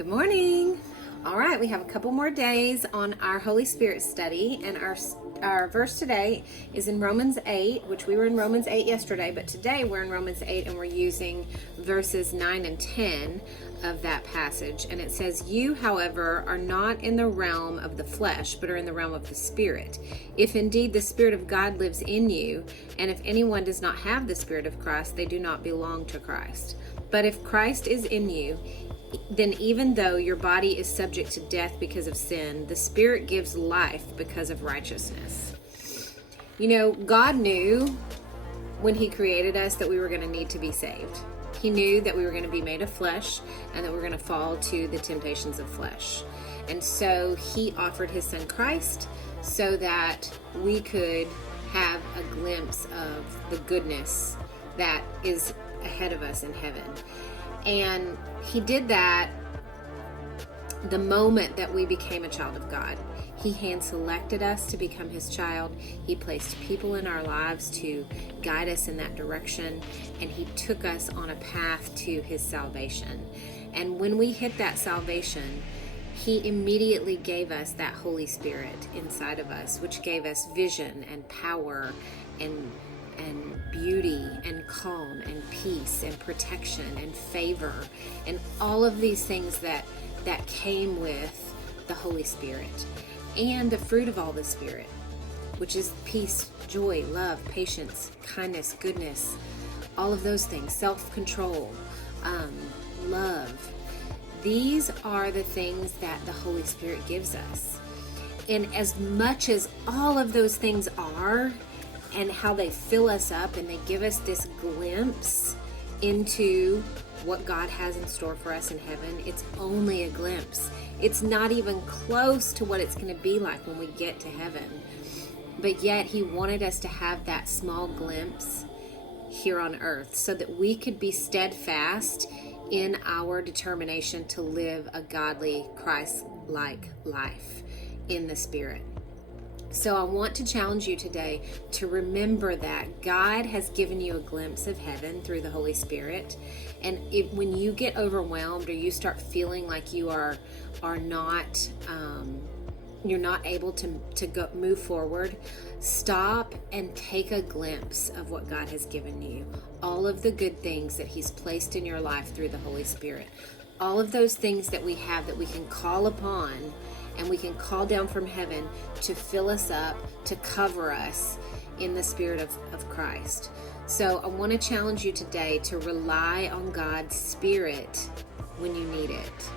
Good morning. All right, we have a couple more days on our Holy Spirit study, and our verse today is in Romans 8, which we were in Romans 8 yesterday, but today we're in Romans 8 and we're using verses 9 and 10 of that passage. And it says, "You, however, are not in the realm of the flesh, but are in the realm of the Spirit. If indeed the Spirit of God lives in you, and if anyone does not have the Spirit of Christ, they do not belong to Christ. But if Christ is in you, then even though your body is subject to death because of sin, the Spirit gives life because of righteousness." You know, God knew when He created us that we were going to need to be saved. He knew that we were going to be made of flesh and that we were going to fall to the temptations of flesh. And so He offered His Son Christ so that we could have a glimpse of the goodness that is ahead of us in heaven. And He did that the moment that we became a child of God. He hand selected us to become His child. He placed people in our lives to guide us in that direction, and He took us on a path to His salvation. And when we hit that salvation, He immediately gave us that Holy Spirit inside of us, which gave us vision and power and beauty and calm and peace and protection and favor and all of these things that came with the Holy Spirit, and the fruit of all the Spirit, which is peace, joy, love, patience, kindness, goodness, all of those things, self-control, love. These are the things that the Holy Spirit gives us. And as much as all of those things are, and how they fill us up and they give us this glimpse into what God has in store for us in heaven, it's only a glimpse. It's not even close to what it's going to be like when we get to heaven. But yet He wanted us to have that small glimpse here on earth so that we could be steadfast in our determination to live a godly, Christ-like life in the Spirit. So I want to challenge you today to remember that God has given you a glimpse of heaven through the Holy Spirit. And when you get overwhelmed or you start feeling like you are not, you're not able to move forward, stop and take a glimpse of what God has given you. All of the good things that He's placed in your life through the Holy Spirit. All of those things that we have that we can call upon and we can call down from heaven to fill us up, to cover us in the Spirit of Christ. So I want to challenge you today to rely on God's Spirit when you need it,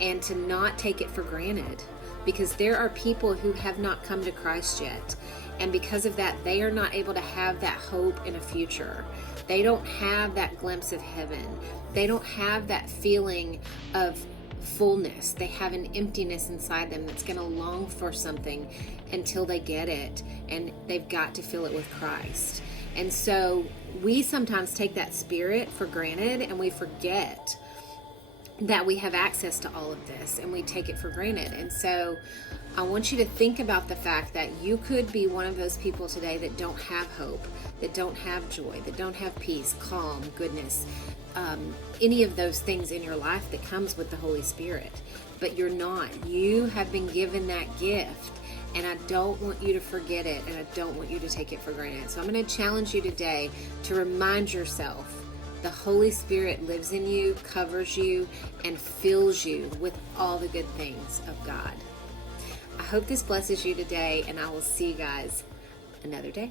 and to not take it for granted, because there are people who have not come to Christ yet, and because of that, they are not able to have that hope in a future. They don't have that glimpse of heaven. They don't have that feeling of fullness. They have an emptiness inside them that's going to long for something until they get it, and they've got to fill it with Christ. And so we sometimes take that Spirit for granted, and we forget that we have access to all of this, and we take it for granted. And so I want you to think about the fact that you could be one of those people today that don't have hope, that don't have joy, that don't have peace, calm, goodness, any of those things in your life that comes with the Holy Spirit. But you're not. You have been given that gift, and I don't want you to forget it, and I don't want you to take it for granted. So I'm going to challenge you today to remind yourself the Holy Spirit lives in you, covers you, and fills you with all the good things of God. I hope this blesses you today, and I will see you guys another day.